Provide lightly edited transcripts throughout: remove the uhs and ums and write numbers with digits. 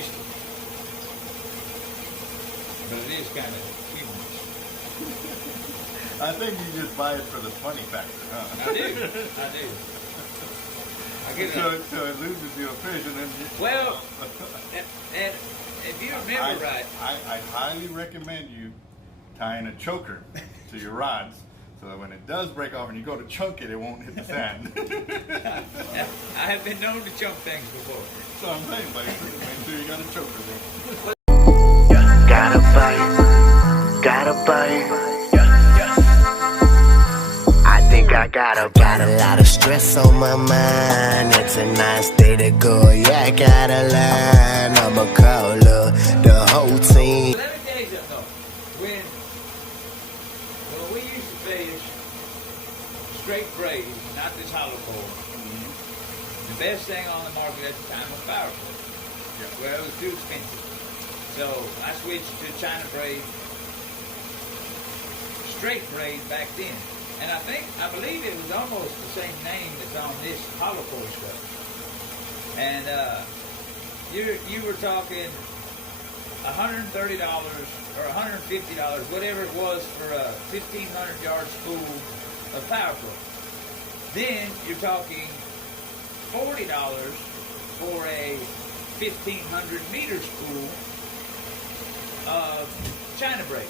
fished it. But it is kind of humorous. I think you just buy it for the funny factor, huh? I do. I get it. So it loses you a fish, and then Well, and if you remember right, I highly recommend you tying a choker to your rods, so that when it does break off and you go to chunk it, it won't hit the sand. I have been known to chunk things before. So I'm saying, like, make sure you got a choker there. Gotta bite. I think I got a lot of stress on my mind. It's a nice day to go. Yeah, I got a line. I'ma call the whole team. Let me tell you something though. When we used to fish straight braid, not this hollow pole, the best thing on the market at the time was power pole. Yeah. Well, it was too expensive. So I switched to China braid, straight braid back then. And I believe it was almost the same name that's on this hollow pole stuff. And you were talking $130 or $150, whatever it was for a 1,500 yard spool of power pole. Then you're talking $40 for a 1,500 meter spool of China braid.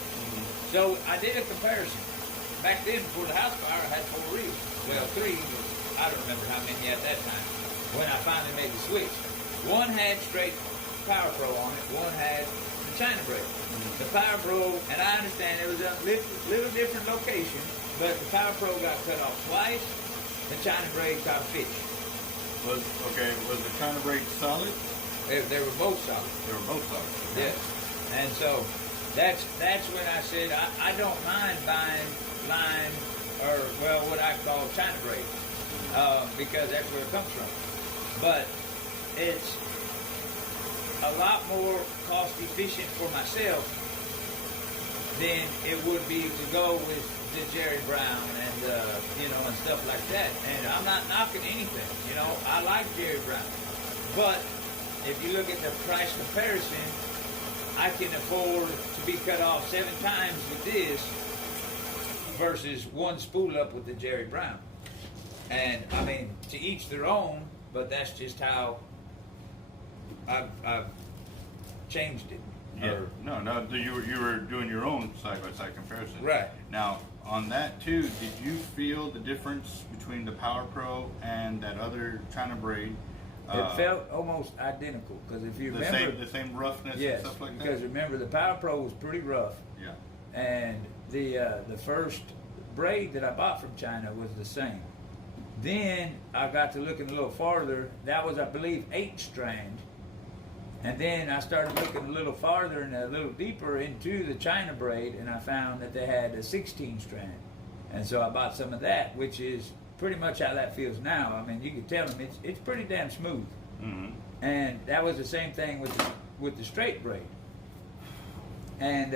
So I did a comparison. Back then, before the house fire, I had 4 reels. Well, 3. I don't remember how many at that time. When I finally made the switch, one had straight Power Pro on it. One had the China braid. The Power Pro, and I understand it was a little different location, but the Power Pro got cut off twice. The China braid got fish. Was the China braid solid? They were both solid. They were both solid. Yes. And so that's when I said I don't mind buying line or what I call China braid because that's where it comes from. But it's a lot more cost efficient for myself than it would be to go with the Jerry Brown and and stuff like that. And I'm not knocking anything. I like Jerry Brown, but if you look at the price comparison, I can afford to be cut off 7 times with this versus one spool up with the Jerry Brown. And I mean, to each their own, but that's just how I've changed it. Yeah. No. You were doing your own side-by-side comparison. Right. Now, on that too, did you feel the difference between the Power Pro and that other China braid? It felt almost identical because if you remember the same roughness yes, and stuff like that. Because remember the Power Pro was pretty rough. Yeah. And the first braid that I bought from China was the same. Then I got to looking a little farther. That was, I believe, 8 strand. And then I started looking a little farther and a little deeper into the China braid, and I found that they had a 16 strand. And so I bought some of that, which is pretty much how that feels now. I mean, you can tell them it's pretty damn smooth. Mm-hmm. And that was the same thing with the straight braid. And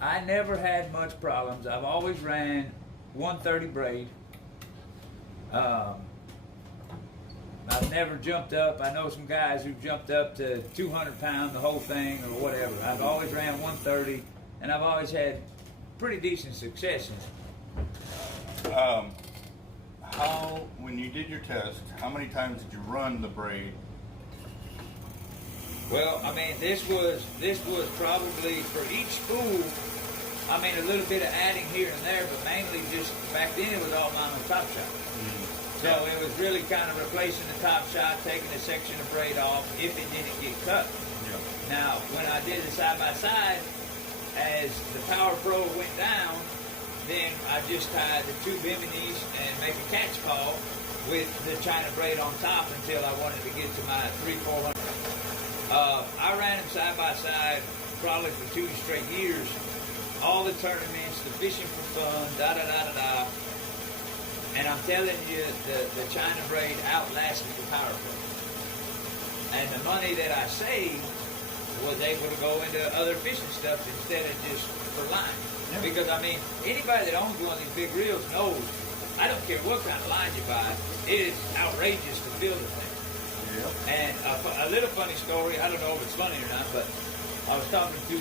I never had much problems. I've always ran 130 braid. I've never jumped up. I know some guys who jumped up to 200 pound the whole thing or whatever. I've always ran 130, and I've always had pretty decent success in it. When you did your test, how many times did you run the braid? Well, I mean, this was probably for each spool. I mean, a little bit of adding here and there, but mainly just back then it was all mono top shot. So it was really kind of replacing the top shot, taking a section of braid off if it didn't get cut. Yeah. Now, when I did the side by side, as the Power Pro went down, then I just tied the 2 biminies and make a catch call with the China braid on top until I wanted to get to my 300-400. I ran them side by side probably for 2 straight years. All the tournaments, the fishing for fun, da-da-da-da-da. And I'm telling you, the China braid outlasted the Power Pro. And the money that I saved was able to go into other fishing stuff instead of just for line. Yeah. Because, I mean, anybody that owns one of these big reels knows, I don't care what kind of line you buy, it is outrageous to fill the thing. Yep. And a little funny story. I don't know if it's funny or not, but I was talking to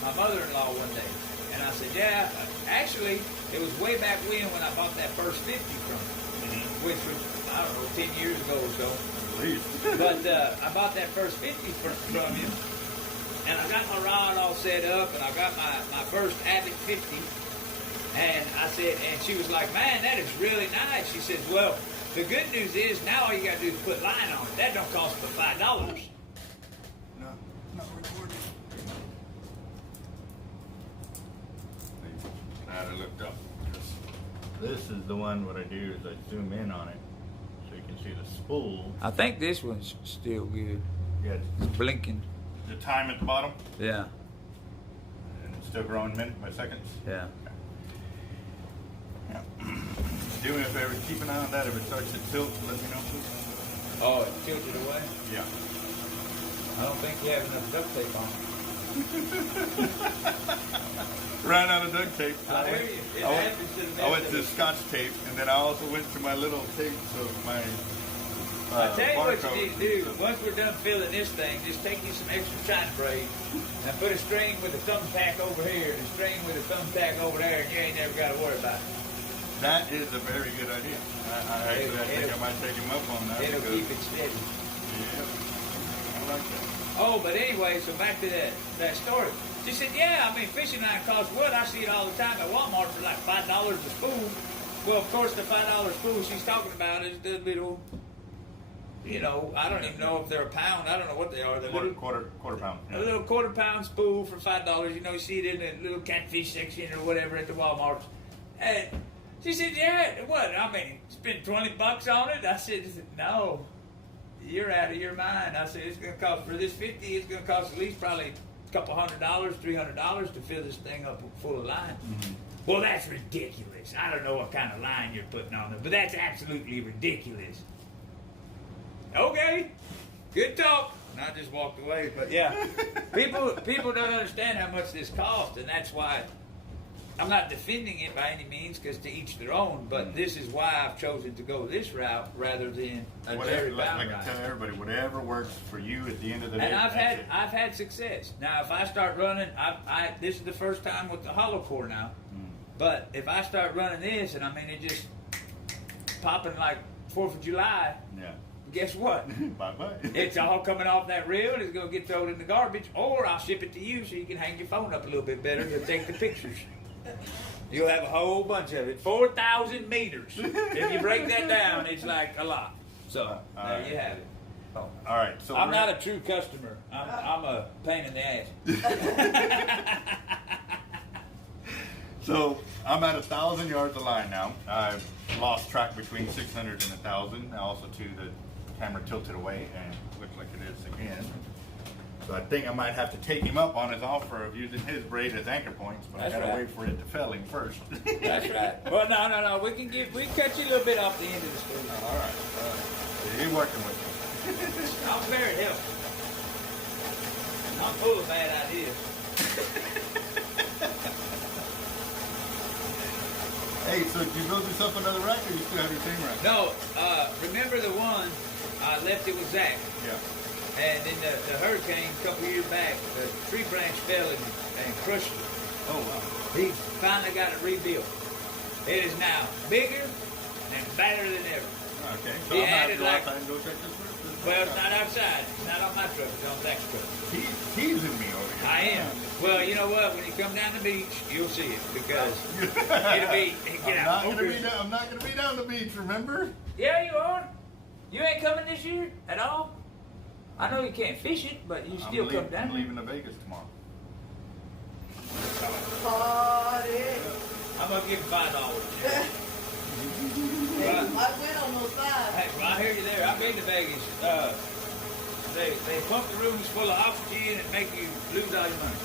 my mother-in-law one day, and I said, yeah, actually, it was way back when I bought that first 50 from him, which was, I don't know, 10 years ago or so. At least. But I bought that first 50 from him, and I got my rod all set up, and I got my first Avid 50, and I said, and she was like, man, that is really nice. She said, well, the good news is now all you got to do is put line on it. That don't cost but $5. No, not recording. I had it looked up. This is the one. What I do is I zoom in on it so you can see the spool. I think this one's still good. Yeah, It's blinking. the time at the bottom, Yeah, and it's still growing minute by seconds. yeah. Yeah. Do me a favor, keep an eye on that. If it starts to tilt, let me know, please. Oh, it tilted away? Yeah. I don't think you have enough duct tape on it. Ran out of duct tape. So I hear you. It I happens to the went, best I went of to us. Scotch tape, and then I also went to my little tape, so my I tell you what you barcode. need to do. Once we're done filling this thing, just take you some extra shine braid and put a string with a thumbtack over here and a string with a thumbtack over there, and you ain't never got to worry about it. That is a very good idea. I think I might take him up on that. It'll because- keep it steady. Yep. I like that. Oh, but anyway, so back to that story. She said, yeah, I mean, fishing line costs wood. I see it all the time at Walmart for like $5 a spool. Well, of course, the $5 spool she's talking about is the little, you know, I don't even know if they're a pound. I don't know what they are. The little, Quarter pound. a little quarter-pound spool for $5. You know, you see it in the little catfish section or whatever at the Walmart. And she said, yeah, what? I mean, spend $20 on it? I said, no. You're out of your mind. I said, it's going to cost, for this 50, it's going to cost at least probably a couple $100, $300 to fill this thing up full of line. Mm-hmm. Well, that's ridiculous. I don't know what kind of line you're putting on it, but that's absolutely ridiculous. Okay, good talk. And I just walked away. But yeah, people don't understand how much this costs, and that's why I'm not defending it by any means, because to each their own. But this is why I've chosen to go this route rather than a dairy bound Like I route. tell everybody, whatever works for you at the end of the day. And I've that's it. had success. Now, if I start running, this is the first time with the hollow core now. But if I start running this, and I mean it just popping like 4th of July, Yeah. guess what? Bye-bye. It's all coming off that reel, and it's going to get thrown in the garbage, or I'll ship it to you so you can hang your phone up a little bit better to take the pictures. You'll have a whole bunch of it. 4,000 meters. If you break that down, it's like a lot. So, there right. you have it. All right. So I'm not a true customer. I'm a pain in the ass. So I'm at 1,000 yards of line now. I've lost track between 600 and 1,000. Also, too, the camera tilted away and it looks like it is again. So I think I might have to take him up on his offer of using his braid as anchor points, but That's I gotta right. wait for it to fell him first. That's right. Well, no. We can cut you a little bit off the end of the spool. All right. So you're working with me. I'm very helpful. I'm full of bad ideas. Hey, so did you build yourself another rack, or you still have your same rack? No, remember the one I left it with Zach, Yeah. and then the hurricane a couple years back, the tree branch fell and crushed it. Oh wow. He finally got it rebuilt. It is now bigger and better than ever. Okay. So He I'm gonna have added to go like- outside and go check this first. Well, it's not outside. It's not on my truck. It's on Zach's truck. He's teasing me over here. I am. Well, you know what? When you come down the beach, you'll see it because it'll be. Get out. I'm not gonna be down the beach. Remember? Yeah, you are. You ain't coming this year at all. I know you can't fish it, but you still come down. I'm leaving to Vegas tomorrow. I'm gonna give him $5. I went on those five. Hey, well, I hear you there. I've been to Vegas. They pump the rooms full of oxygen and make you lose all your money.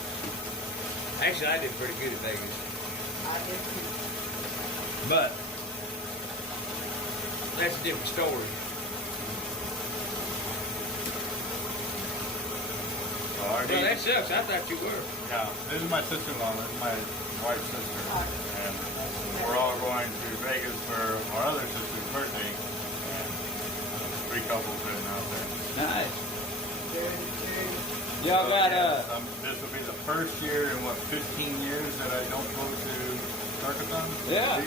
Actually, I did pretty good at Vegas, I did too. but that's a different story. Well, that sucks. I thought you were. Yeah, this is my sister-in-law. This is my wife's sister, and we're all going to Vegas for our other sister's birthday, and 3 couples heading out there. Nice. Y'all got this will be the first year in what 15 years that I don't go to Darkathon. Yeah.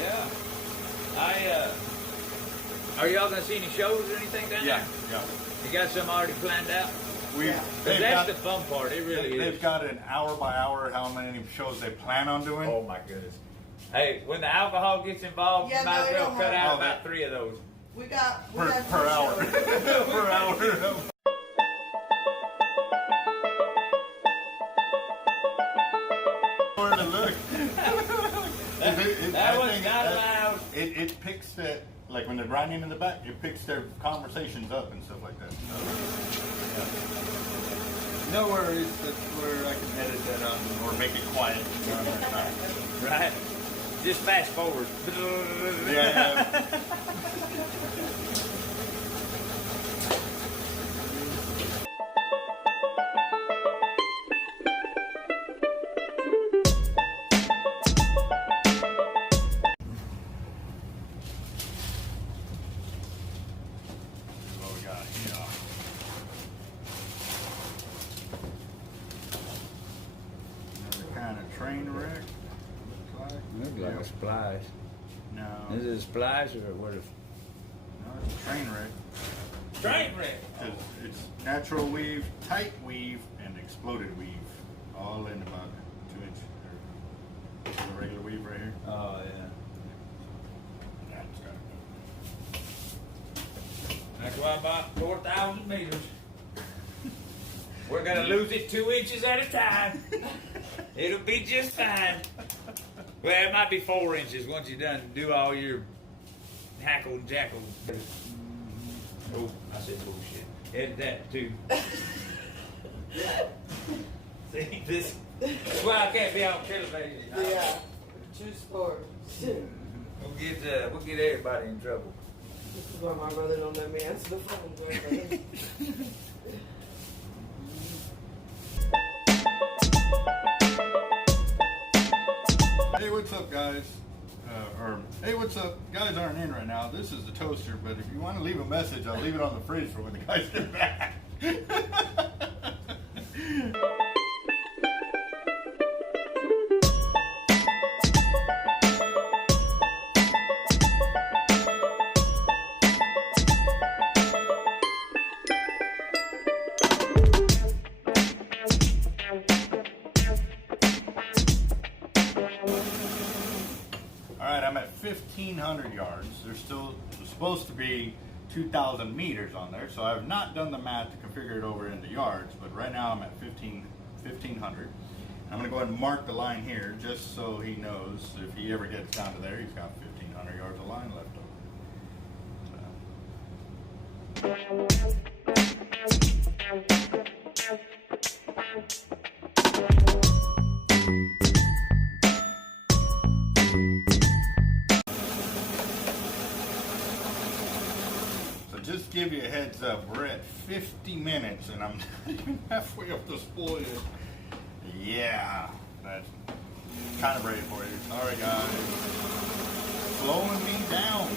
Yeah. Are y'all gonna see any shows or anything down Yeah. there? Yeah. You got some already planned out? They've That's got, the fun part. It really they've is. got an hour by hour how many shows they plan on doing. Oh my goodness. Hey, when the alcohol gets involved, Yeah, you might no, as it well don't cut matter. out Oh, about 3 of those. We got per 2 hour. shows. Per hour. Where to look. That one's not allowed. It picks that, like when they're grinding in the back, it picks their conversations up and stuff like that. So, no worries, that's where I can edit that out or make it quiet during that time. Right. Just fast forward. Yeah. What we got here? Another kind of train wreck. Looks like. Look like a splice. No. Is it a splice or what? No, it's a train wreck. Train wreck. It's natural weave, tight weave, and exploded weave, all in about 2 inches. This is the regular weave right here. Oh yeah. That's got That's why about 4,000 meters. We're gonna lose it 2 inches at a time. It'll be just fine. Well, it might be 4 inches once you're done. Do all your hackle and jackal. Oh, I said bullshit. Edit that too. See this? That's why I can't be on television. Yeah. True story. Shit. We'll get everybody in trouble. This is why my brother don't let me answer the phone. Hey, what's up, guys? Hey, what's up? Guys aren't in right now. This is the toaster, but if you want to leave a message, I'll leave it on the fridge for when the guys get back. Alright, I'm at 1,500 yards. There's supposed to be 2,000 meters on there, so I have not done the math to configure it over in the yards, but right now I'm at 1,500. I'm going to go ahead and mark the line here just so he knows if he ever gets down to there, he's got 1,500 yards of line left over. Just give you a heads up, we're at 50 minutes and I'm not even halfway up the spool yet. Yeah, that's kind of ready for you. Sorry guys, slowing me down.